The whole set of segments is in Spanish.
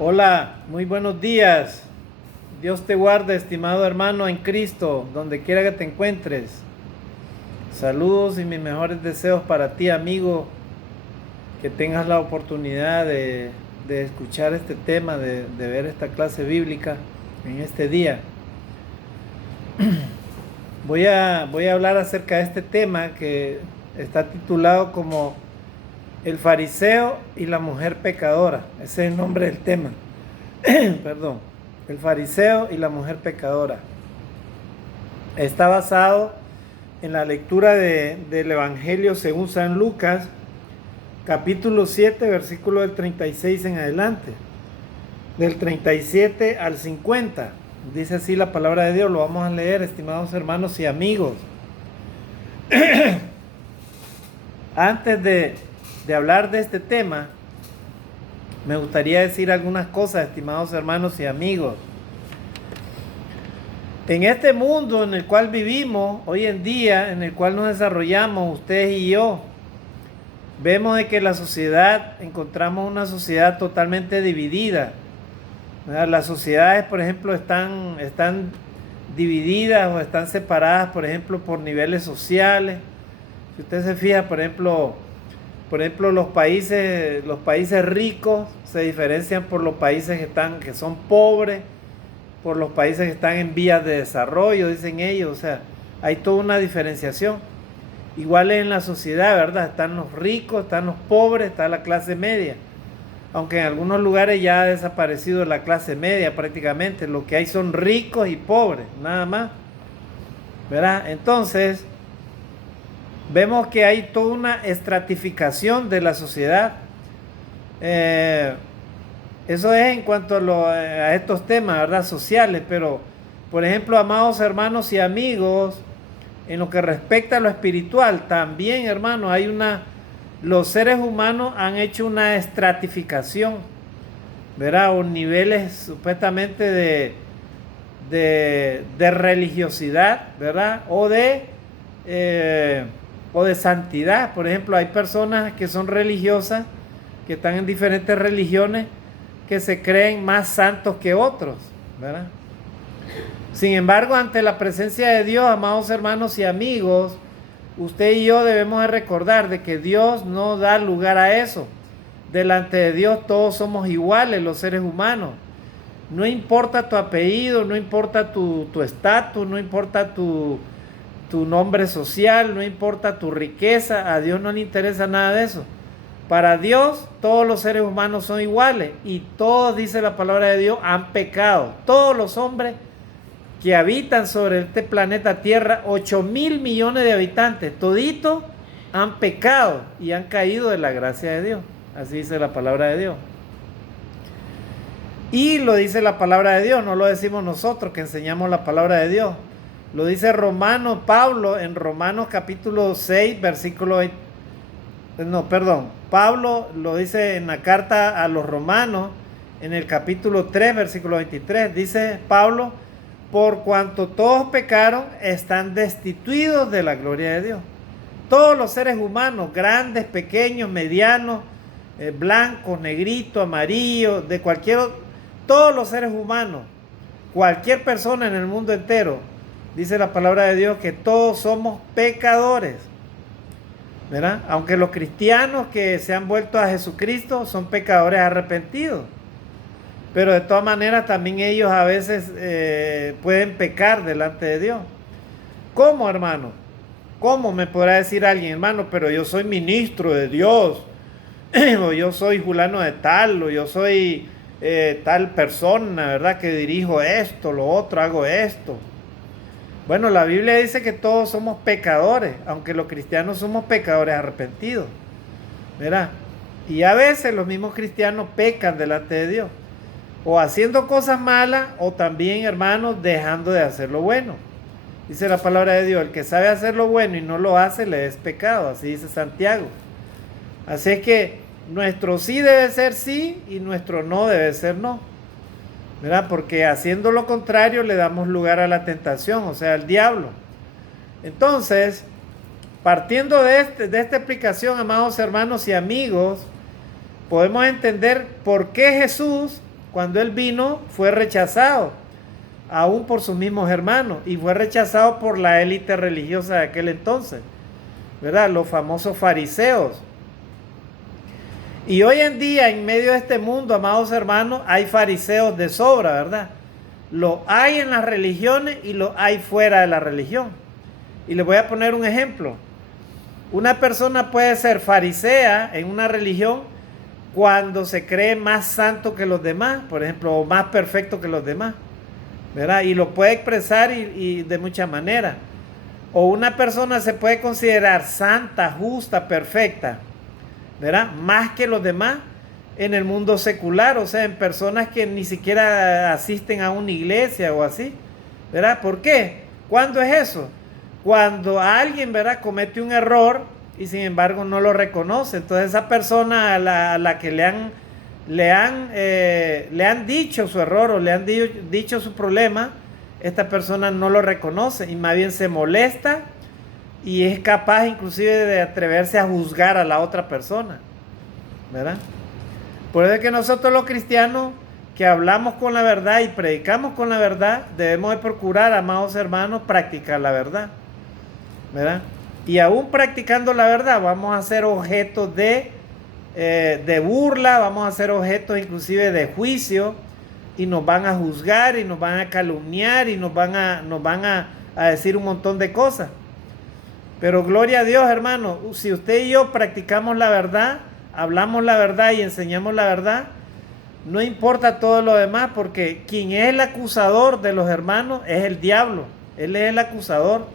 Hola, muy buenos días. Dios te guarde, estimado hermano en Cristo, donde quiera que te encuentres. Saludos y mis mejores deseos para ti, amigo, que tengas la oportunidad de escuchar este tema, de ver esta clase bíblica en este día. Voy a hablar acerca de este tema que está titulado como El fariseo y la mujer pecadora. Ese es el nombre del tema. Perdón. El fariseo y la mujer pecadora. Está basado en la lectura del Evangelio según San Lucas, capítulo 7, versículo del 36 en adelante. Del 37 al 50. Dice así la palabra de Dios. Lo vamos a leer, estimados hermanos y amigos. Antes de hablar de este tema, me gustaría decir algunas cosas, estimados hermanos y amigos. En este mundo en el cual vivimos hoy en día, en el cual nos desarrollamos, ustedes y yo, vemos de que la sociedad, encontramos una sociedad totalmente dividida. ¿Verdad? Las sociedades, por ejemplo, están divididas o están separadas, por ejemplo, por niveles sociales. Si usted se fija, por ejemplo, los países ricos se diferencian por los países que son pobres, por los países que están en vías de desarrollo, dicen ellos. O sea, hay toda una diferenciación. Igual es en la sociedad, ¿verdad? Están los ricos, están los pobres, está la clase media. Aunque en algunos lugares ya ha desaparecido la clase media prácticamente. Lo que hay son ricos y pobres, nada más. ¿Verdad? Entonces, vemos que hay toda una estratificación de la sociedad. Eso es en cuanto a estos temas, ¿verdad? Sociales. Pero, por ejemplo, amados hermanos y amigos, en lo que respecta a lo espiritual, también, hermanos, los seres humanos han hecho una estratificación, ¿verdad? O niveles supuestamente de religiosidad, ¿verdad? O de santidad. Por ejemplo, hay personas que son religiosas, que están en diferentes religiones, que se creen más santos que otros, ¿verdad? Sin embargo, ante la presencia de Dios, amados hermanos y amigos, usted y yo debemos de recordar de que Dios no da lugar a eso. Delante de Dios todos somos iguales, los seres humanos. No importa tu apellido, no importa tu estatus, no importa tu nombre social, no importa tu riqueza, a Dios no le interesa nada de eso. Para Dios todos los seres humanos son iguales y todos, dice la palabra de Dios, han pecado. Todos los hombres que habitan sobre este planeta Tierra, 8.000 millones de habitantes, toditos han pecado y han caído de la gracia de Dios. Así dice la palabra de Dios. Y lo dice la palabra de Dios, no lo decimos nosotros que enseñamos la palabra de Dios. Lo dice Pablo en Romanos capítulo 6, versículo 20. Pablo lo dice en la carta a los romanos, en el capítulo 3, versículo 23. Dice Pablo: por cuanto todos pecaron, están destituidos de la gloria de Dios. Todos los seres humanos, grandes, pequeños, medianos, blancos, negritos, amarillos, todos los seres humanos, cualquier persona en el mundo entero, dice la palabra de Dios que todos somos pecadores, ¿verdad? Aunque los cristianos que se han vuelto a Jesucristo son pecadores arrepentidos. Pero de todas maneras también ellos a veces pueden pecar delante de Dios. ¿Cómo, hermano? ¿Cómo me podrá decir alguien, hermano, pero yo soy ministro de Dios? O yo soy fulano de tal, o yo soy tal persona, ¿verdad? Que dirijo esto, lo otro, hago esto. Bueno, la Biblia dice que todos somos pecadores, aunque los cristianos somos pecadores arrepentidos, ¿verdad? Y a veces los mismos cristianos pecan delante de Dios, o haciendo cosas malas, o también, hermanos, dejando de hacer lo bueno. Dice la palabra de Dios: el que sabe hacer lo bueno y no lo hace, le es pecado. Así dice Santiago. Así es que nuestro sí debe ser sí y nuestro no debe ser no, ¿verdad? Porque haciendo lo contrario le damos lugar a la tentación, o sea, al diablo. Entonces, partiendo de esta explicación, amados hermanos y amigos, podemos entender por qué Jesús cuando él vino, fue rechazado, aún por sus mismos hermanos, y fue rechazado por la élite religiosa de aquel entonces, ¿verdad? Los famosos fariseos. Y hoy en día, en medio de este mundo, amados hermanos, hay fariseos de sobra, ¿verdad? Lo hay en las religiones y lo hay fuera de la religión. Y les voy a poner un ejemplo. Una persona puede ser farisea en una religión cuando se cree más santo que los demás, por ejemplo, o más perfecto que los demás, ¿verdad? Y lo puede expresar y de muchas maneras. O una persona se puede considerar santa, justa, perfecta, ¿verdad? Más que los demás en el mundo secular, o sea, en personas que ni siquiera asisten a una iglesia o así, ¿verdad? ¿Por qué? ¿Cuándo es eso? Cuando alguien, ¿verdad?, comete un error y sin embargo no lo reconoce. Entonces esa persona a la que le han dicho su error o le han dicho su problema, esta persona no lo reconoce y más bien se molesta y es capaz inclusive de atreverse a juzgar a la otra persona, ¿verdad? Por eso es que nosotros los cristianos que hablamos con la verdad y predicamos con la verdad, debemos de procurar, amados hermanos, practicar la verdad, ¿verdad? Y aún practicando la verdad vamos a ser objetos de burla, vamos a ser objetos inclusive de juicio, y nos van a juzgar y nos van a calumniar y nos van a decir un montón de cosas. Pero gloria a Dios, hermano, si usted y yo practicamos la verdad, hablamos la verdad y enseñamos la verdad, no importa todo lo demás, porque quien es el acusador de los hermanos es el diablo. Él es el acusador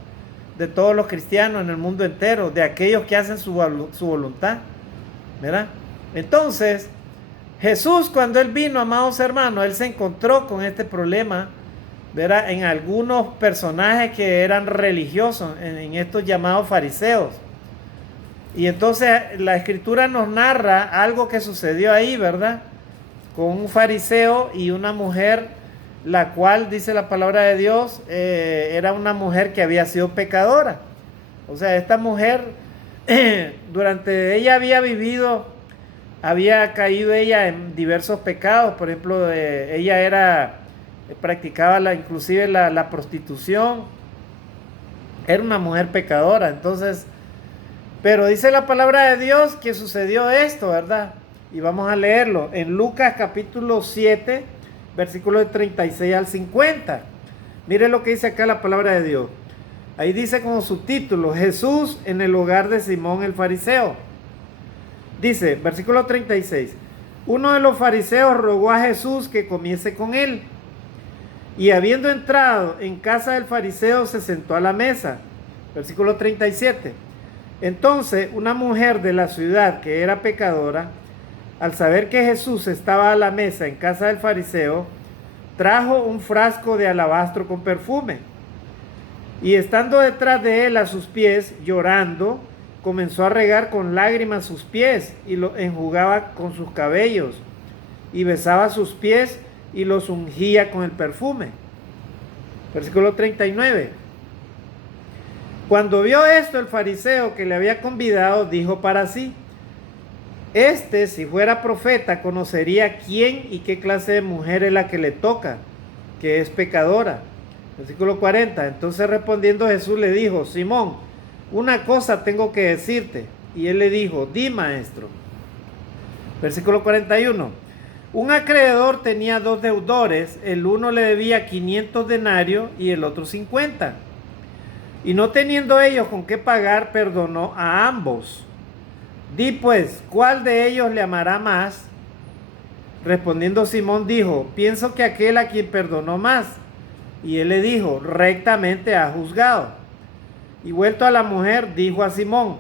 de todos los cristianos en el mundo entero, de aquellos que hacen su voluntad, ¿verdad? Entonces, Jesús, cuando él vino, amados hermanos, él se encontró con este problema, ¿verdad?, en algunos personajes que eran religiosos, en estos llamados fariseos. Y entonces la escritura nos narra algo que sucedió ahí, ¿verdad?, con un fariseo y una mujer, la cual, dice la palabra de Dios, era una mujer que había sido pecadora. O sea, esta mujer, durante ella había caído ella en diversos pecados. Por ejemplo, ella practicaba inclusive la prostitución, era una mujer pecadora. Entonces, pero dice la palabra de Dios que sucedió esto, ¿verdad? Y vamos a leerlo en Lucas capítulo 7, versículos de 36 al 50. Mire lo que dice acá la palabra de Dios. Ahí dice como subtítulo: Jesús en el hogar de Simón el fariseo. Dice, versículo 36, uno de los fariseos rogó a Jesús que comiese con él. Y habiendo entrado en casa del fariseo, se sentó a la mesa. Versículo 37. Entonces una mujer de la ciudad que era pecadora, al saber que Jesús estaba a la mesa en casa del fariseo, trajo un frasco de alabastro con perfume. Y estando detrás de él a sus pies, llorando, comenzó a regar con lágrimas sus pies y los enjugaba con sus cabellos y besaba sus pies y los ungía con el perfume. Versículo 39. Cuando vio esto, el fariseo que le había convidado dijo para sí: si fuera profeta, conocería quién y qué clase de mujer es la que le toca, que es pecadora. Versículo 40. Entonces respondiendo Jesús le dijo: Simón, una cosa tengo que decirte. Y él le dijo: di, maestro. Versículo 41. Un acreedor tenía dos deudores, el uno le debía 500 denarios y el otro 50. Y no teniendo ellos con qué pagar, perdonó a ambos. Di pues, ¿cuál de ellos le amará más? Respondiendo Simón dijo: pienso que aquel a quien perdonó más. Y él le dijo: rectamente ha juzgado. Y vuelto a la mujer, dijo a Simón: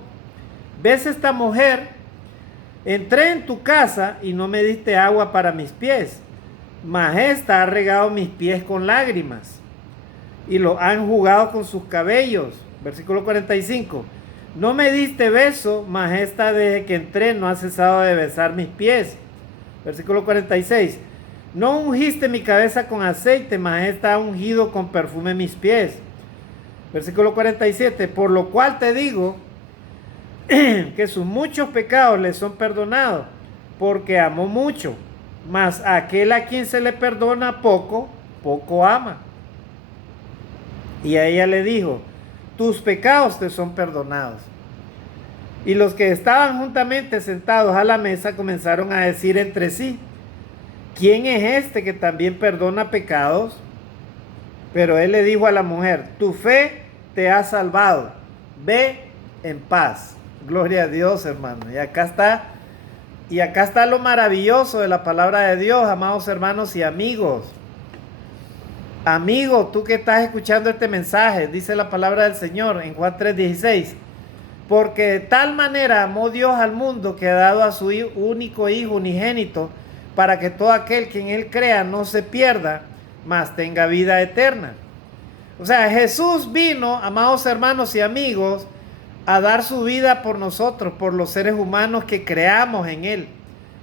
¿ves esta mujer? Entré en tu casa y no me diste agua para mis pies, mas ésta ha regado mis pies con lágrimas y lo han enjugado con sus cabellos. Versículo 45. No me diste beso, mas ésta desde que entré no ha cesado de besar mis pies. Versículo 46. No ungiste mi cabeza con aceite, mas ésta ha ungido con perfume mis pies. Versículo 47. Por lo cual te digo que sus muchos pecados le son perdonados, porque amó mucho. mas aquel a quien se le perdona poco, poco ama. Y a ella le dijo, tus pecados te son perdonados. Y los que estaban juntamente sentados a la mesa comenzaron a decir entre sí, ¿quién es este que también perdona pecados? Pero él le dijo a la mujer, tu fe te ha salvado, ve en paz. Gloria a Dios, hermano. Y acá está lo maravilloso de la palabra de Dios, amados hermanos y amigos. Amigo, tú que estás escuchando este mensaje, dice la palabra del Señor en Juan 3:16. Porque de tal manera amó Dios al mundo que ha dado a su único Hijo unigénito, para que todo aquel que en Él crea no se pierda, mas tenga vida eterna. O sea, Jesús vino, amados hermanos y amigos, a dar su vida por nosotros, por los seres humanos que creamos en Él,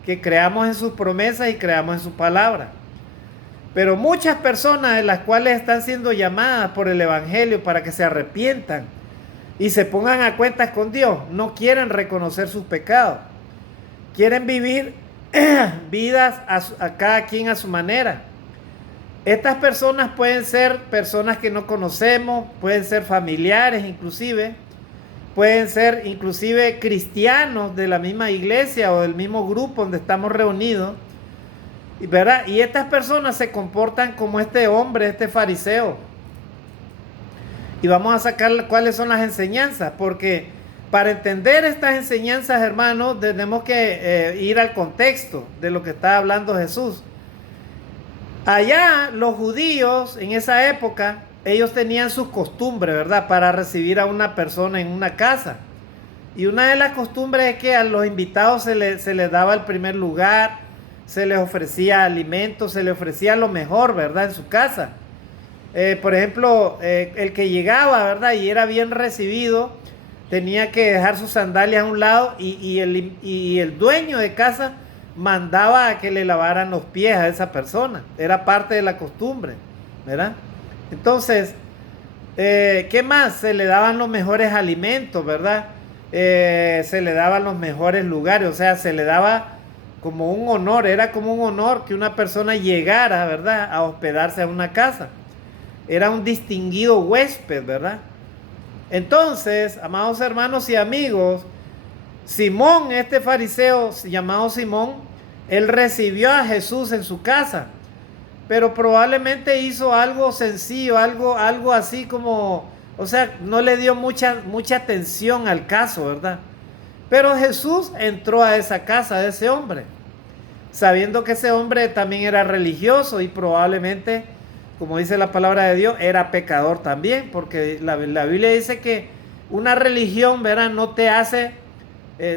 que creamos en sus promesas y creamos en su palabra. Pero muchas personas de las cuales están siendo llamadas por el Evangelio para que se arrepientan y se pongan a cuentas con Dios, no quieren reconocer sus pecados. Quieren vivir vidas a cada quien a su manera. Estas personas pueden ser personas que no conocemos, pueden ser familiares inclusive, pueden ser inclusive cristianos de la misma iglesia o del mismo grupo donde estamos reunidos, ¿verdad? Y estas personas se comportan como este hombre, este fariseo. Y vamos a sacar cuáles son las enseñanzas, porque para entender estas enseñanzas, hermanos, tenemos que ir al contexto de lo que está hablando Jesús. Allá los judíos en esa época, ellos tenían sus costumbres, ¿verdad? Para recibir a una persona en una casa. Y una de las costumbres es que a los invitados se les daba el primer lugar, se les ofrecía alimentos, se les ofrecía lo mejor, ¿verdad? En su casa. Por ejemplo, el que llegaba, ¿verdad? Y era bien recibido, tenía que dejar sus sandalias a un lado y el dueño de casa mandaba a que le lavaran los pies a esa persona. Era parte de la costumbre, ¿verdad? Entonces, ¿qué más? Se le daban los mejores alimentos, ¿verdad? Se le daban los mejores lugares, o sea, se le daba como un honor, era como un honor que una persona llegara, ¿verdad? A hospedarse a una casa. Era un distinguido huésped, ¿verdad? Entonces, amados hermanos y amigos, Simón, este fariseo llamado Simón, él recibió a Jesús en su casa, pero probablemente hizo algo sencillo, algo así como, o sea, no le dio mucha atención al caso, ¿verdad? Pero Jesús entró a esa casa de ese hombre, sabiendo que ese hombre también era religioso y probablemente, como dice la palabra de Dios, era pecador también, porque la Biblia dice que una religión, ¿verdad?, no te hace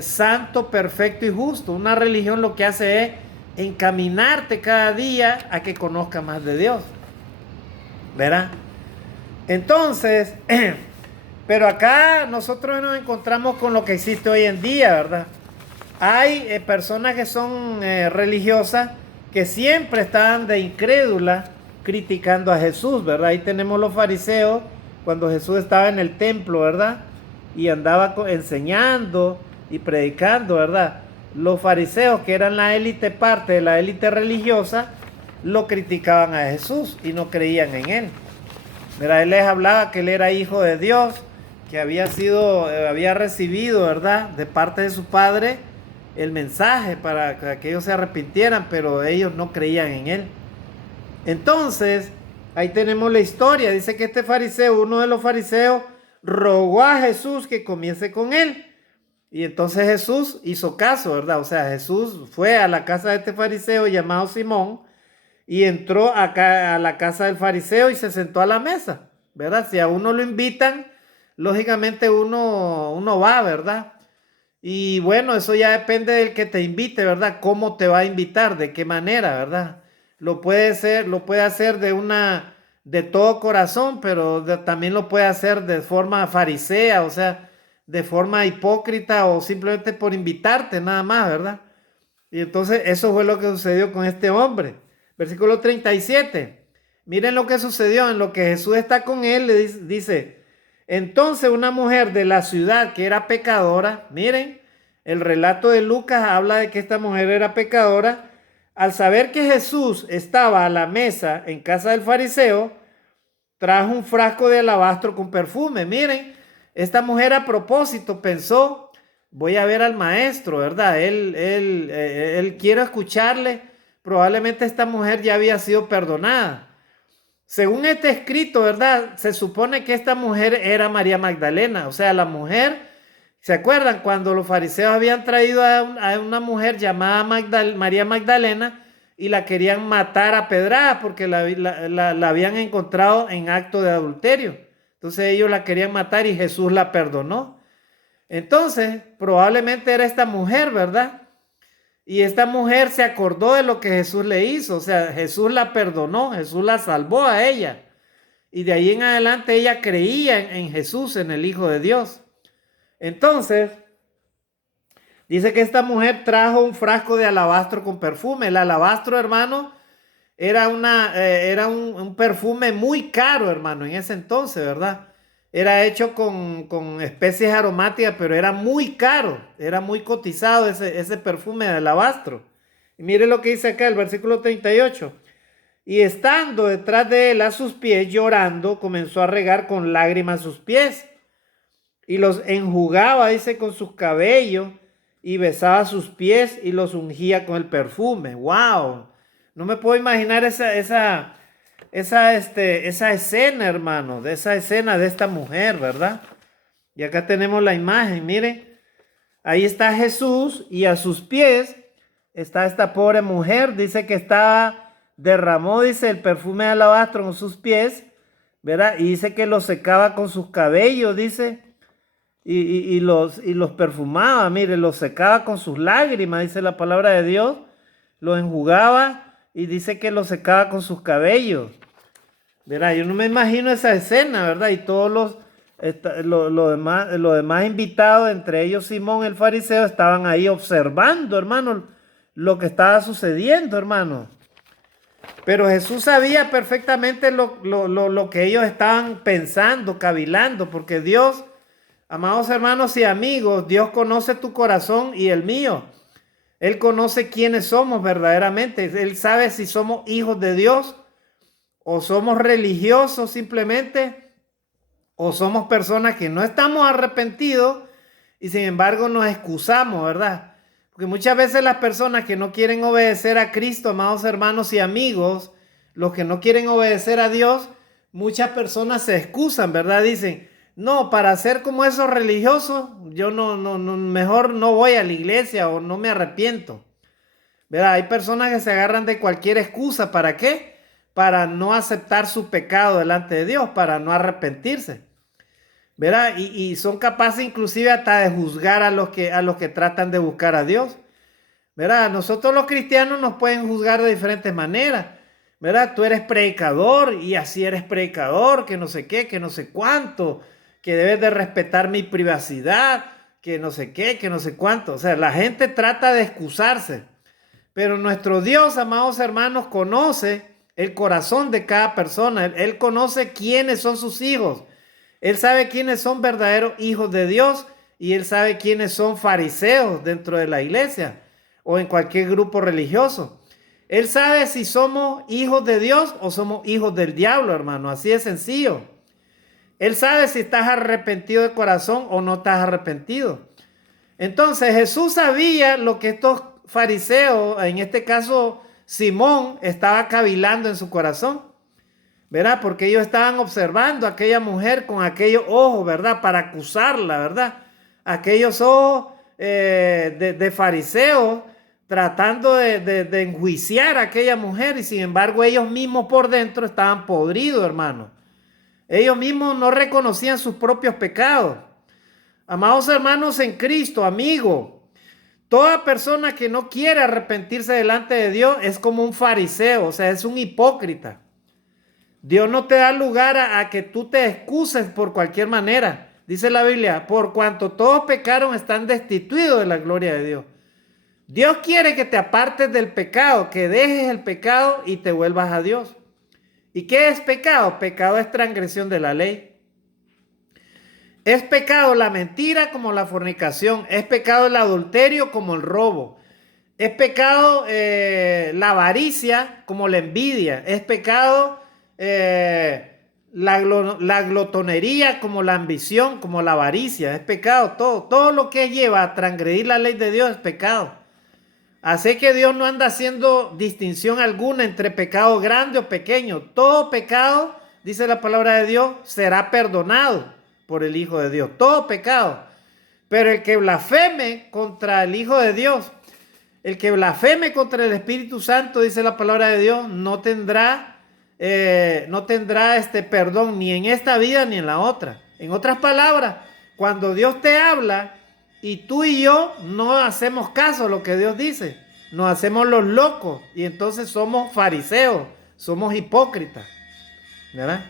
santo, perfecto y justo. Una religión lo que hace es encaminarte cada día a que conozca más de Dios, ¿verdad? Entonces, pero acá nosotros nos encontramos con lo que existe hoy en día, ¿verdad? Hay personas que son religiosas que siempre están de incrédulas criticando a Jesús, ¿verdad? Ahí tenemos los fariseos cuando Jesús estaba en el templo, ¿verdad? Y andaba enseñando y predicando, ¿verdad? Los fariseos, que eran la élite, parte de la élite religiosa, lo criticaban a Jesús y no creían en él. Mira, él les hablaba que él era hijo de Dios, que había recibido, ¿verdad?, de parte de su padre el mensaje para que ellos se arrepintieran, pero ellos no creían en él. Entonces, ahí tenemos la historia. Dice que este fariseo, uno de los fariseos, rogó a Jesús que comiese con él. Y entonces Jesús hizo caso, ¿verdad? O sea, Jesús fue a la casa de este fariseo llamado Simón y entró acá a la casa del fariseo y se sentó a la mesa, ¿verdad? Si a uno lo invitan, lógicamente uno va, ¿verdad? Y bueno, eso ya depende del que te invite, ¿verdad? ¿Cómo te va a invitar? ¿De qué manera, verdad? Lo puede hacer de todo corazón, pero también lo puede hacer de forma farisea, o sea, de forma hipócrita o simplemente por invitarte nada más, ¿verdad? Y entonces eso fue lo que sucedió con este hombre. Versículo 37. Miren lo que sucedió en lo que Jesús está con él. Le dice, entonces una mujer de la ciudad que era pecadora, miren, el relato de Lucas habla de que esta mujer era pecadora, al saber que Jesús estaba a la mesa en casa del fariseo, trajo un frasco de alabastro con perfume. Miren, esta mujer a propósito pensó, voy a ver al maestro, ¿verdad? Él quiero escucharle. Probablemente esta mujer ya había sido perdonada. Según este escrito, ¿verdad? Se supone que esta mujer era María Magdalena. O sea, la mujer, ¿se acuerdan? Cuando los fariseos habían traído a una mujer llamada María Magdalena y la querían matar a pedradas porque la habían encontrado en acto de adulterio. Entonces ellos la querían matar y Jesús la perdonó. Entonces, probablemente era esta mujer, ¿verdad? Y esta mujer se acordó de lo que Jesús le hizo. O sea, Jesús la perdonó, Jesús la salvó a ella. Y de ahí en adelante ella creía en Jesús, en el Hijo de Dios. Entonces, dice que esta mujer trajo un frasco de alabastro con perfume. El alabastro, hermano, era un perfume muy caro, hermano, en ese entonces, ¿verdad? Era hecho con especies aromáticas, pero era muy caro, era muy cotizado ese perfume de alabastro. Y mire lo que dice acá el versículo 38. Y estando detrás de él a sus pies, llorando, comenzó a regar con lágrimas sus pies. Y los enjugaba, dice, con sus cabellos, y besaba sus pies y los ungía con el perfume. ¡Wow! No me puedo imaginar esa escena, hermano, de esa escena de esta mujer, ¿verdad? Y acá tenemos la imagen, miren. Ahí está Jesús y a sus pies está esta pobre mujer. Dice que derramó, dice, el perfume de alabastro en sus pies, ¿verdad? Y dice que los secaba con sus cabellos, dice, y los perfumaba, mire, los secaba con sus lágrimas, dice la palabra de Dios, los enjugaba y dice que los secaba con sus cabellos. ¿Verdad? Yo no me imagino esa escena, ¿verdad? Y todos los demás invitados, entre ellos Simón el fariseo, estaban ahí observando, hermano, lo que estaba sucediendo, hermano. Pero Jesús sabía perfectamente lo que ellos estaban pensando, cavilando, porque Dios, amados hermanos y amigos, Dios conoce tu corazón y el mío. Él conoce quiénes somos verdaderamente. Él sabe si somos hijos de Dios o somos religiosos simplemente, o somos personas que no estamos arrepentidos y sin embargo nos excusamos, ¿verdad? Porque muchas veces las personas que no quieren obedecer a Cristo, amados hermanos y amigos, los que no quieren obedecer a Dios, muchas personas se excusan, ¿verdad? Dicen, no, para ser como esos religiosos, yo mejor no voy a la iglesia o no me arrepiento, ¿verdad? Hay personas que se agarran de cualquier excusa, ¿para qué? Para no aceptar su pecado delante de Dios, para no arrepentirse, ¿verdad? Y son capaces inclusive hasta de juzgar a los que tratan de buscar a Dios, ¿verdad? Nosotros los cristianos nos pueden juzgar de diferentes maneras, ¿verdad? Tú eres predicador y así eres predicador, que no sé qué, que no sé cuánto, que debes de respetar mi privacidad, que no sé qué, que no sé cuánto. O sea, la gente trata de excusarse, pero nuestro Dios, amados hermanos, conoce el corazón de cada persona. Él conoce quiénes son sus hijos. Él sabe quiénes son verdaderos hijos de Dios y él sabe quiénes son fariseos dentro de la iglesia o en cualquier grupo religioso. Él sabe si somos hijos de Dios o somos hijos del diablo, hermano. Así de sencillo. Él sabe si estás arrepentido de corazón o no estás arrepentido. Entonces Jesús sabía lo que estos fariseos, en este caso Simón, estaba cavilando en su corazón, ¿verdad? Porque ellos estaban observando a aquella mujer con aquellos ojos, ¿verdad? Para acusarla, ¿verdad? Aquellos ojos de fariseos tratando de enjuiciar a aquella mujer y sin embargo ellos mismos por dentro estaban podridos, hermano. Ellos mismos no reconocían sus propios pecados. Amados hermanos en Cristo, amigo, toda persona que no quiere arrepentirse delante de Dios es como un fariseo, o sea, es un hipócrita. Dios no te da lugar a que tú te excuses por cualquier manera. Dice la Biblia, por cuanto todos pecaron están destituidos de la gloria de Dios. Dios quiere que te apartes del pecado, que dejes el pecado y te vuelvas a Dios. ¿Y qué es pecado? Pecado es transgresión de la ley. Es pecado la mentira como la fornicación. Es pecado el adulterio como el robo. Es pecado la avaricia como la envidia. Es pecado la glotonería como la ambición, como la avaricia. Es pecado todo. Todo lo que lleva a transgredir la ley de Dios es pecado. Así que Dios no anda haciendo distinción alguna entre pecado grande o pequeño. Todo pecado, dice la palabra de Dios, será perdonado por el Hijo de Dios. Todo pecado. Pero el que blasfeme contra el Hijo de Dios, el que blasfeme contra el Espíritu Santo, dice la palabra de Dios, no tendrá perdón ni en esta vida ni en la otra. En otras palabras, cuando Dios te habla y tú y yo no hacemos caso a lo que Dios dice, nos hacemos los locos y entonces somos fariseos, somos hipócritas, ¿verdad?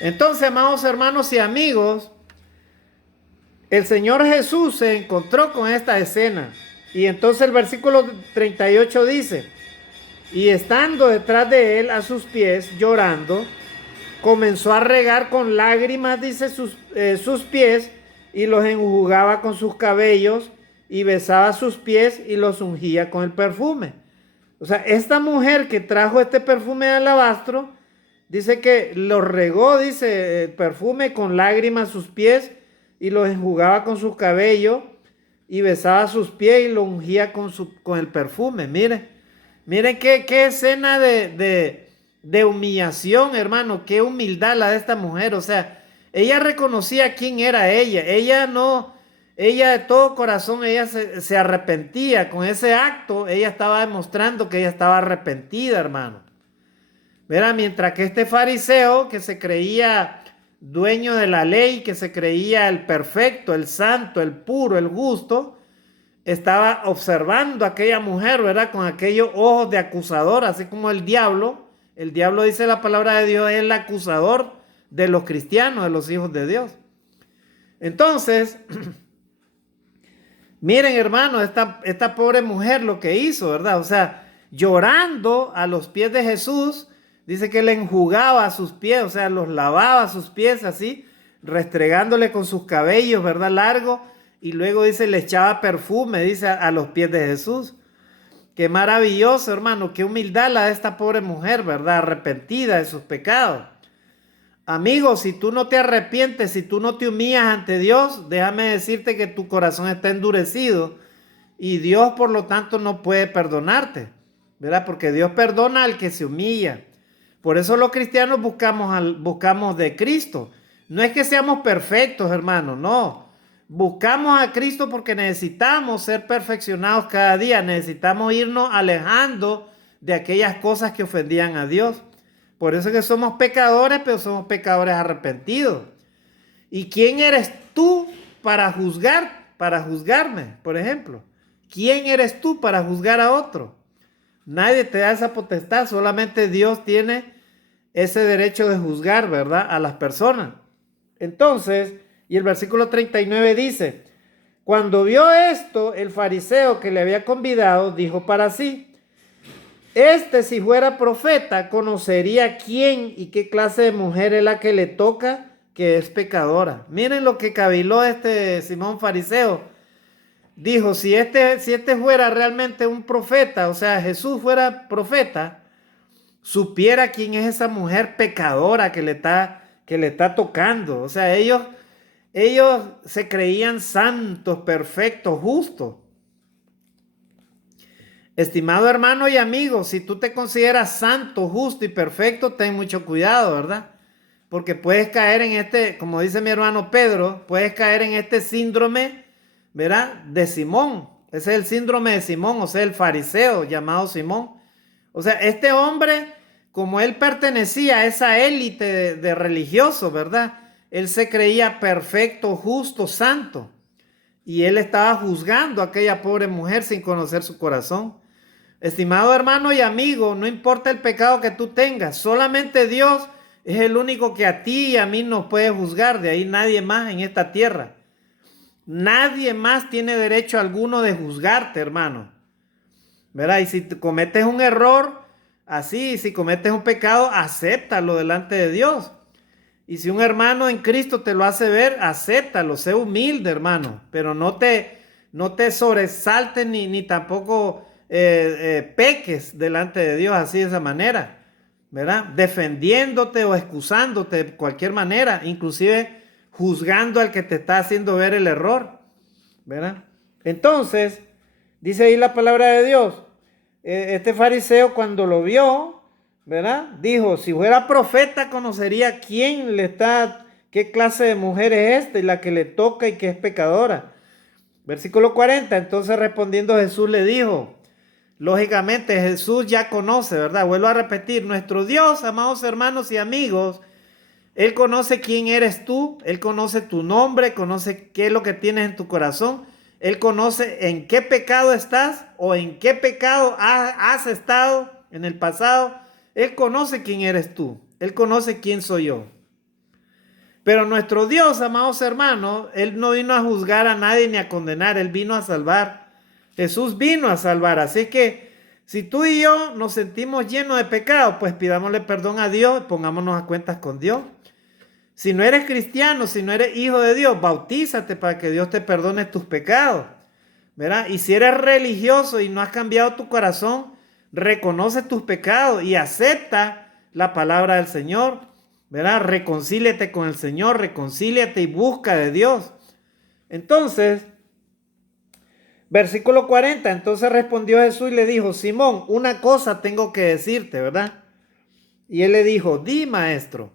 Entonces, amados hermanos y amigos, el Señor Jesús se encontró con esta escena. Y entonces el versículo 38 dice: y estando detrás de él a sus pies, llorando, comenzó a regar con lágrimas, dice, sus pies, y los enjugaba con sus cabellos, y besaba sus pies, y los ungía con el perfume. O sea, esta mujer que trajo este perfume de alabastro, dice que lo regó, dice, el perfume con lágrimas sus pies, y los enjugaba con sus cabellos, y besaba sus pies y lo ungía con el perfume. Miren qué escena de humillación, hermano. Qué humildad la de esta mujer. O sea, ella reconocía quién era ella. Ella de todo corazón, ella se arrepentía. Con ese acto, ella estaba demostrando que ella estaba arrepentida, hermano. Mira, mientras que este fariseo que se creía dueño de la ley, que se creía el perfecto, el santo, el puro, el justo, estaba observando a aquella mujer, ¿verdad? Con aquellos ojos de acusador, así como el diablo dice la palabra de Dios, es el acusador de los cristianos, de los hijos de Dios. Entonces, miren, hermano, esta pobre mujer lo que hizo, ¿verdad? O sea, llorando a los pies de Jesús. Dice que le enjugaba sus pies, o sea, los lavaba sus pies así, restregándole con sus cabellos, ¿verdad? Largo. Y luego dice, le echaba perfume, dice, a los pies de Jesús. Qué maravilloso, hermano, qué humildad la de esta pobre mujer, ¿verdad? Arrepentida de sus pecados. Amigo, si tú no te arrepientes, si tú no te humillas ante Dios, déjame decirte que tu corazón está endurecido y Dios, por lo tanto, no puede perdonarte, ¿verdad? Porque Dios perdona al que se humilla. Por eso los cristianos buscamos de Cristo. No es que seamos perfectos, hermanos, no. Buscamos a Cristo porque necesitamos ser perfeccionados cada día. Necesitamos irnos alejando de aquellas cosas que ofendían a Dios. Por eso es que somos pecadores, pero somos pecadores arrepentidos. ¿Y quién eres tú para juzgarme, por ejemplo? ¿Quién eres tú para juzgar a otro? Nadie te da esa potestad, solamente Dios tiene ese derecho de juzgar, ¿verdad? A las personas. Entonces, y el versículo 39 dice: cuando vio esto, el fariseo que le había convidado dijo para sí: si fuera profeta, conocería quién y qué clase de mujer es la que le toca, que es pecadora. Miren lo que caviló este Simón fariseo. Dijo, si este fuera realmente un profeta, o sea, Jesús fuera profeta, supiera quién es esa mujer pecadora que le está tocando. O sea, ellos se creían santos, perfectos, justos. Estimado hermano y amigo, si tú te consideras santo, justo y perfecto, ten mucho cuidado, ¿verdad? Porque puedes caer en como dice mi hermano Pedro, puedes caer en este síndrome, ¿verdad? De Simón. Ese es el síndrome de Simón, o sea, el fariseo llamado Simón. O sea, este hombre, como él pertenecía a esa élite de religiosos, ¿verdad? Él se creía perfecto, justo, santo. Y él estaba juzgando a aquella pobre mujer sin conocer su corazón. Estimado hermano y amigo, no importa el pecado que tú tengas, solamente Dios es el único que a ti y a mí nos puede juzgar, de ahí nadie más en esta tierra. Nadie más tiene derecho alguno de juzgarte, hermano. ¿Verdad? Y si cometes un error, así, si cometes un pecado, acéptalo delante de Dios. Y si un hermano en Cristo te lo hace ver, acéptalo, sé humilde, hermano, pero no te sobresaltes ni tampoco peques delante de Dios así de esa manera, ¿verdad? Defendiéndote o excusándote de cualquier manera, inclusive juzgando al que te está haciendo ver el error, ¿verdad? Entonces, dice ahí la palabra de Dios, este fariseo cuando lo vio, ¿verdad? Dijo, si fuera profeta conocería quién le está, qué clase de mujer es esta y la que le toca y que es pecadora. Versículo 40, entonces respondiendo Jesús le dijo, lógicamente Jesús ya conoce, ¿verdad? Vuelvo a repetir, nuestro Dios, amados hermanos y amigos, Él conoce quién eres tú, Él conoce tu nombre, conoce qué es lo que tienes en tu corazón, Él conoce en qué pecado estás o en qué pecado has estado en el pasado. Él conoce quién eres tú, Él conoce quién soy yo. Pero nuestro Dios, amados hermanos, Él no vino a juzgar a nadie ni a condenar, Él vino a salvar. Jesús vino a salvar. Así que si tú y yo nos sentimos llenos de pecado, pues pidámosle perdón a Dios, pongámonos a cuentas con Dios. Si no eres cristiano, si no eres hijo de Dios, bautízate para que Dios te perdone tus pecados, ¿verdad? Y si eres religioso y no has cambiado tu corazón, reconoce tus pecados y acepta la palabra del Señor, ¿verdad? Reconcíliate con el Señor, reconcíliate y busca de Dios. Entonces, versículo 40, entonces respondió Jesús y le dijo, Simón, una cosa tengo que decirte, ¿verdad? Y él le dijo, di, maestro.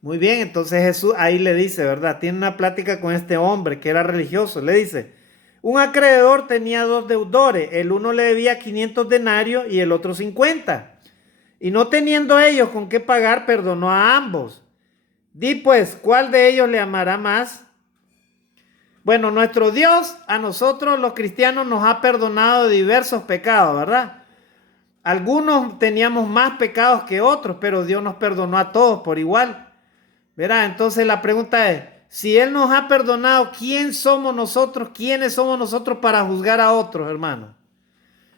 Muy bien, entonces Jesús ahí le dice, ¿verdad? Tiene una plática con este hombre que era religioso. Le dice, un acreedor tenía dos deudores. El uno le debía 500 denarios y el otro 50. Y no teniendo ellos con qué pagar, perdonó a ambos. Di pues, ¿cuál de ellos le amará más? Bueno, nuestro Dios a nosotros los cristianos nos ha perdonado diversos pecados, ¿verdad? Algunos teníamos más pecados que otros, pero Dios nos perdonó a todos por igual. ¿Verdad? Entonces la pregunta es, si Él nos ha perdonado, ¿quién somos nosotros? ¿Quiénes somos nosotros para juzgar a otros, hermanos?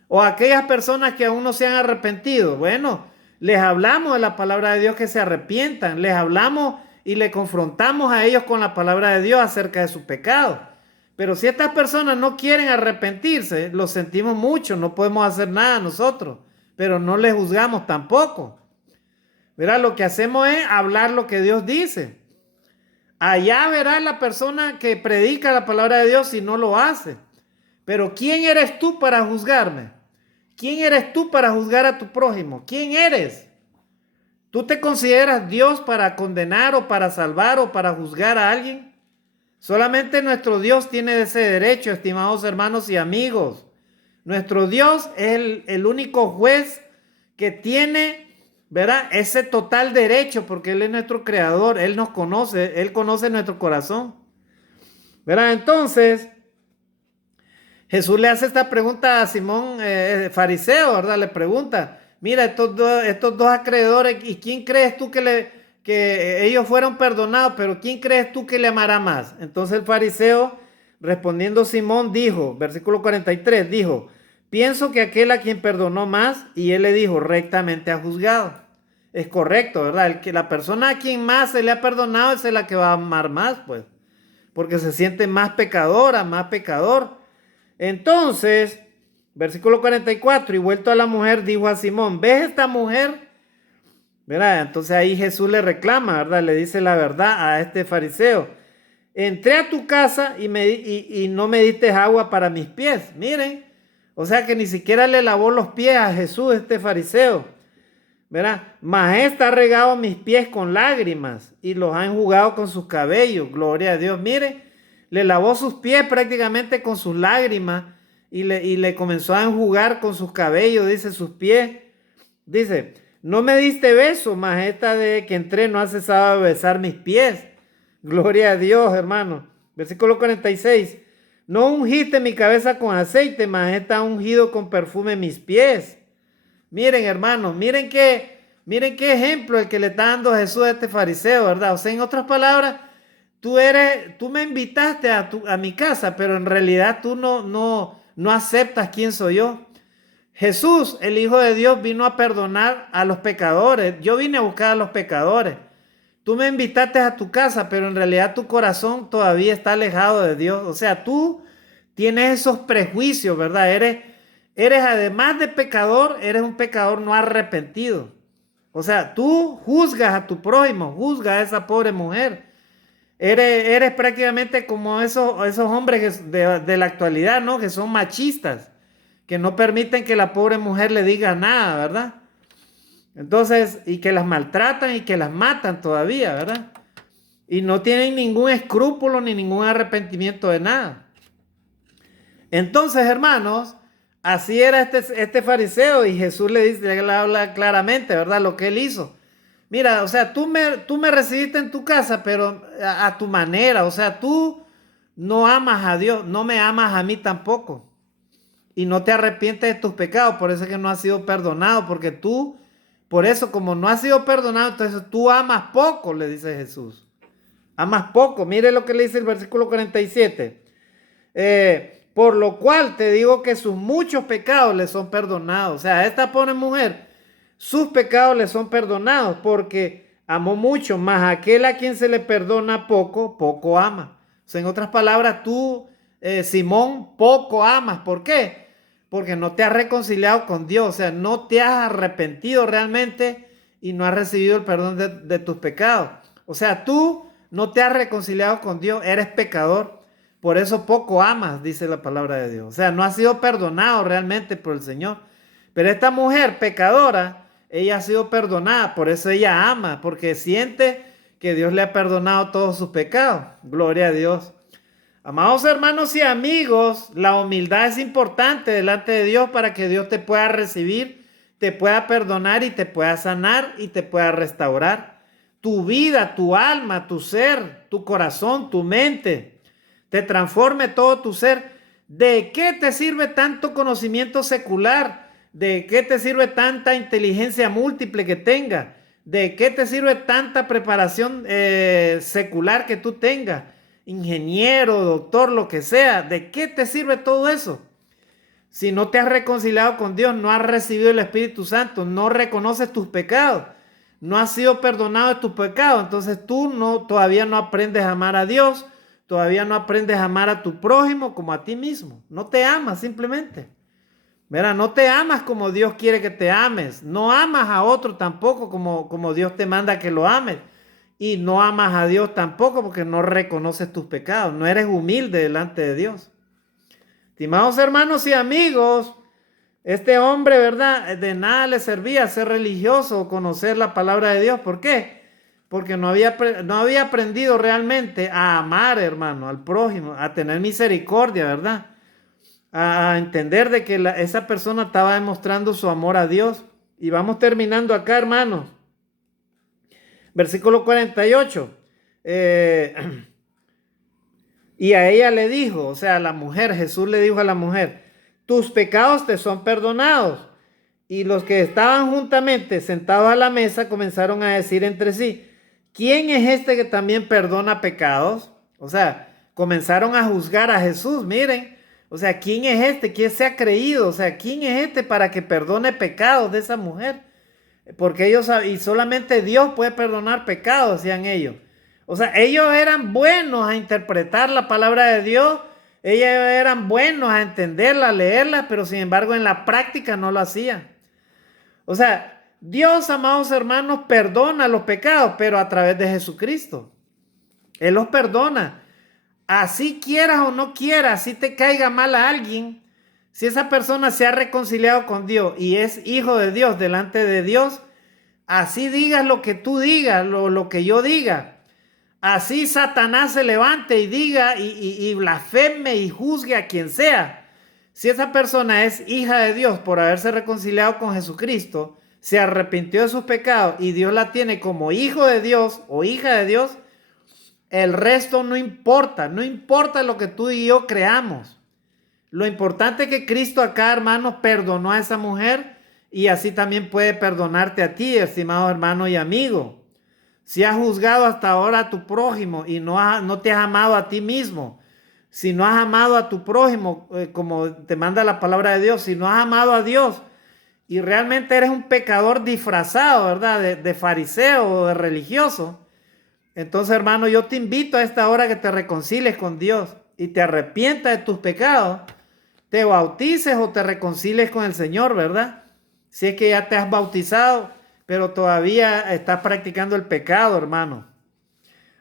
O a aquellas personas que aún no se han arrepentido. Bueno, les hablamos de la palabra de Dios que se arrepientan. Les hablamos y le confrontamos a ellos con la palabra de Dios acerca de su pecado. Pero si estas personas no quieren arrepentirse, lo sentimos mucho, no podemos hacer nada nosotros. Pero no les juzgamos tampoco. Verá, lo que hacemos es hablar lo que Dios dice. Allá verá la persona que predica la palabra de Dios si no lo hace. Pero ¿quién eres tú para juzgarme? ¿Quién eres tú para juzgar a tu prójimo? ¿Quién eres? ¿Tú te consideras Dios para condenar o para salvar o para juzgar a alguien? Solamente nuestro Dios tiene ese derecho, estimados hermanos y amigos. Nuestro Dios es el único juez que tiene, ¿verdad?, ese total derecho, porque Él es nuestro creador, Él nos conoce, Él conoce nuestro corazón, ¿verdad? Entonces, Jesús le hace esta pregunta a Simón, fariseo, ¿verdad? Le pregunta, mira, estos dos acreedores, ¿y quién crees tú que ellos fueron perdonados, pero quién crees tú que le amará más? Entonces el fariseo, respondiendo Simón, dijo, versículo 43, dijo, pienso que aquel a quien perdonó más, y él le dijo, rectamente ha juzgado. Es correcto, ¿verdad? La persona a quien más se le ha perdonado es la que va a amar más, pues, porque se siente más pecadora, más pecador. Entonces, versículo 44, y vuelto a la mujer, dijo a Simón, ¿ves esta mujer? ¿Verdad? Entonces ahí Jesús le reclama, ¿verdad? Le dice la verdad a este fariseo. Entré a tu casa y no me diste agua para mis pies. Miren, o sea que ni siquiera le lavó los pies a Jesús este fariseo, ¿verdad? Mas ésta ha regado mis pies con lágrimas y los ha enjugado con sus cabellos. Gloria a Dios. Miren, le lavó sus pies prácticamente con sus lágrimas y le comenzó a enjugar con sus cabellos, dice, sus pies. Dice, no me diste beso, mas esta de que entré no ha cesado de besar mis pies. Gloria a Dios, hermano. Versículo 46. No ungiste mi cabeza con aceite, mas esta ha ungido con perfume mis pies. Miren, hermanos, miren qué ejemplo el que le está dando Jesús a este fariseo, ¿verdad? O sea, en otras palabras, tú me invitaste a mi casa, pero en realidad tú no aceptas quién soy yo. Jesús, el Hijo de Dios, vino a perdonar a los pecadores. Yo vine a buscar a los pecadores. Tú me invitaste a tu casa, pero en realidad tu corazón todavía está alejado de Dios. O sea, tú tienes esos prejuicios, ¿verdad? eres además de pecador, eres un pecador no arrepentido. O sea, tú juzgas a tu prójimo, juzgas a esa pobre mujer. Eres prácticamente como esos hombres de la actualidad, ¿no? Que son machistas, que no permiten que la pobre mujer le diga nada, ¿verdad? Entonces, y que las maltratan y que las matan todavía, ¿verdad? Y no tienen ningún escrúpulo ni ningún arrepentimiento de nada. Entonces, hermanos, así era este fariseo, y Jesús le dice, le habla claramente, ¿verdad? Lo que él hizo. Mira, o sea, tú me recibiste en tu casa, pero a tu manera, o sea, tú no amas a Dios, no me amas a mí tampoco. Y no te arrepientes de tus pecados, por eso es que no has sido perdonado, porque tú, por eso como no has sido perdonado, entonces tú amas poco, le dice Jesús. Amas poco. Mire lo que le dice el versículo 47. Por lo cual te digo que sus muchos pecados le son perdonados. O sea, a esta pobre mujer, sus pecados le son perdonados porque amó mucho, más aquel a quien se le perdona poco, poco ama. O sea, en otras palabras, tú, Simón, poco amas. ¿Por qué? Porque no te has reconciliado con Dios, o sea, no te has arrepentido realmente y no has recibido el perdón de tus pecados. O sea, tú no te has reconciliado con Dios, eres pecador. Por eso poco amas, dice la palabra de Dios. O sea, no has sido perdonado realmente por el Señor. Pero esta mujer pecadora, ella ha sido perdonada, por eso ella ama, porque siente que Dios le ha perdonado todos sus pecados. Gloria a Dios. Amados hermanos y amigos, la humildad es importante delante de Dios para que Dios te pueda recibir, te pueda perdonar y te pueda sanar y te pueda restaurar. Tu vida, tu alma, tu ser, tu corazón, tu mente, te transforme todo tu ser. ¿De qué te sirve tanto conocimiento secular? ¿De qué te sirve tanta inteligencia múltiple que tenga? ¿De qué te sirve tanta preparación secular que tú tengas? Ingeniero, doctor, lo que sea. ¿De qué te sirve todo eso? Si no te has reconciliado con Dios, no has recibido el Espíritu Santo, no reconoces tus pecados, no has sido perdonado de tus pecados, entonces tú todavía no aprendes a amar a Dios, todavía no aprendes a amar a tu prójimo como a ti mismo. No te amas simplemente. Mira, no te amas como Dios quiere que te ames. No amas a otro tampoco como Dios te manda que lo ames. Y no amas a Dios tampoco porque no reconoces tus pecados. No eres humilde delante de Dios. Estimados hermanos y amigos, este hombre, ¿verdad? De nada le servía ser religioso o conocer la palabra de Dios. ¿Por qué? Porque no había aprendido realmente a amar, hermano, al prójimo, a tener misericordia, ¿verdad? A entender de que esa persona estaba demostrando su amor a Dios. Y vamos terminando acá, hermanos. Versículo 48. Y a ella le dijo, o sea, a la mujer, Jesús le dijo a la mujer, tus pecados te son perdonados. Y los que estaban juntamente sentados a la mesa comenzaron a decir entre sí, ¿quién es este que también perdona pecados? O sea, comenzaron a juzgar a Jesús, miren. O sea, ¿quién es este? ¿Quién se ha creído? O sea, ¿quién es este para que perdone pecados de esa mujer? Porque y solamente Dios puede perdonar pecados, decían ellos. O sea, ellos eran buenos a interpretar la palabra de Dios, ellos eran buenos a entenderla, a leerla, pero sin embargo en la práctica no lo hacían. O sea, Dios, amados hermanos, perdona los pecados, pero a través de Jesucristo. Él los perdona. Así quieras o no quieras, si te caiga mal a alguien, si esa persona se ha reconciliado con Dios y es hijo de Dios delante de Dios, así digas lo que tú digas, lo que yo diga. Así Satanás se levante y diga y blasfeme y juzgue a quien sea. Si esa persona es hija de Dios por haberse reconciliado con Jesucristo, se arrepintió de sus pecados y Dios la tiene como hijo de Dios o hija de Dios, el resto no importa, no importa lo que tú y yo creamos. Lo importante es que Cristo acá, hermanos, perdonó a esa mujer y así también puede perdonarte a ti, estimado hermano y amigo. Si has juzgado hasta ahora a tu prójimo y no te has amado a ti mismo, si no has amado a tu prójimo como te manda la palabra de Dios, si no has amado a Dios y realmente eres un pecador disfrazado, ¿verdad? De fariseo o de religioso, entonces, hermano, yo te invito a esta hora que te reconcilies con Dios y te arrepientas de tus pecados te bautices o te reconcilies con el Señor, ¿verdad? Si es que ya te has bautizado, pero todavía estás practicando el pecado, hermano.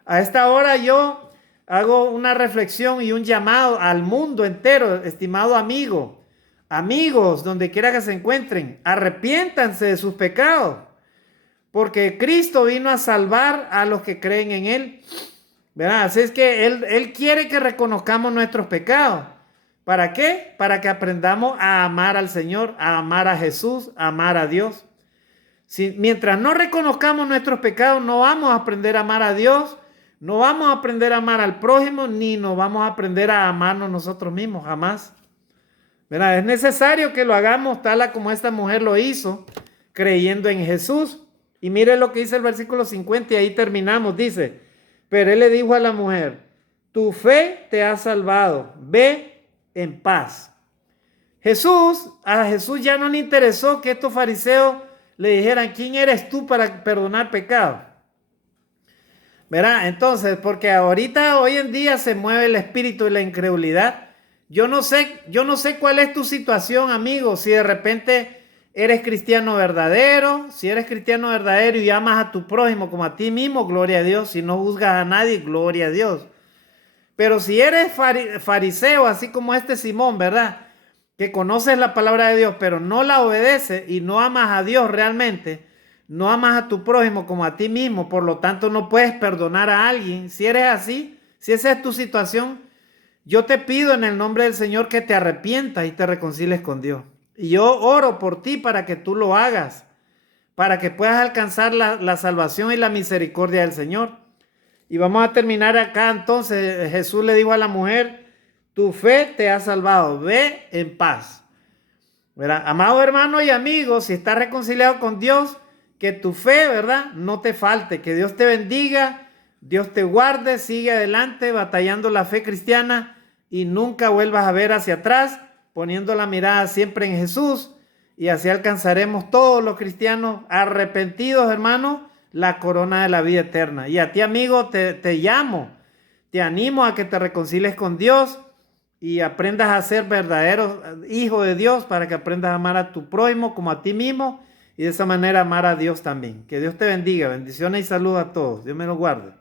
A esta hora yo hago una reflexión y un llamado al mundo entero, estimado amigo, amigos, donde quiera que se encuentren, arrepiéntanse de sus pecados, porque Cristo vino a salvar a los que creen en Él, ¿verdad? Así es que Él quiere que reconozcamos nuestros pecados. ¿Para qué? Para que aprendamos a amar al Señor, a amar a Jesús, a amar a Dios. Mientras no reconozcamos nuestros pecados, no vamos a aprender a amar a Dios, no vamos a aprender a amar al prójimo, ni nos vamos a aprender a amarnos nosotros mismos, jamás. ¿Verdad? Es necesario que lo hagamos tal como esta mujer lo hizo, creyendo en Jesús. Y mire lo que dice el versículo 50 y ahí terminamos. Dice, pero él le dijo a la mujer, tu fe te ha salvado, ve en paz. A Jesús ya no le interesó que estos fariseos le dijeran, ¿quién eres tú para perdonar pecado? ¿Verdad? Entonces, porque ahorita, hoy en día se mueve el espíritu de la incredulidad. Yo no sé cuál es tu situación, amigo. Si de repente eres cristiano verdadero, y amas a tu prójimo como a ti mismo, gloria a Dios. Si no juzgas a nadie, gloria a Dios. Pero si eres fariseo, así como este Simón, ¿verdad? Que conoces la palabra de Dios, pero no la obedeces y no amas a Dios realmente, no amas a tu prójimo como a ti mismo, por lo tanto no puedes perdonar a alguien. Si eres así, si esa es tu situación, yo te pido en el nombre del Señor que te arrepientas y te reconcilies con Dios. Y yo oro por ti para que tú lo hagas, para que puedas alcanzar la salvación y la misericordia del Señor. Y vamos a terminar acá. Entonces Jesús le dijo a la mujer, tu fe te ha salvado, ve en paz. ¿Verdad? Amado hermano y amigo, si estás reconciliado con Dios, que tu fe, ¿verdad?, no te falte, que Dios te bendiga, Dios te guarde, sigue adelante batallando la fe cristiana y nunca vuelvas a ver hacia atrás, poniendo la mirada siempre en Jesús, y así alcanzaremos todos los cristianos arrepentidos, hermano, la corona de la vida eterna. Y a ti, amigo, te llamo, te animo a que te reconcilies con Dios y aprendas a ser verdadero hijo de Dios, para que aprendas a amar a tu prójimo como a ti mismo y de esa manera amar a Dios también. Que Dios te bendiga. Bendiciones y salud a todos. Dios me lo guarde.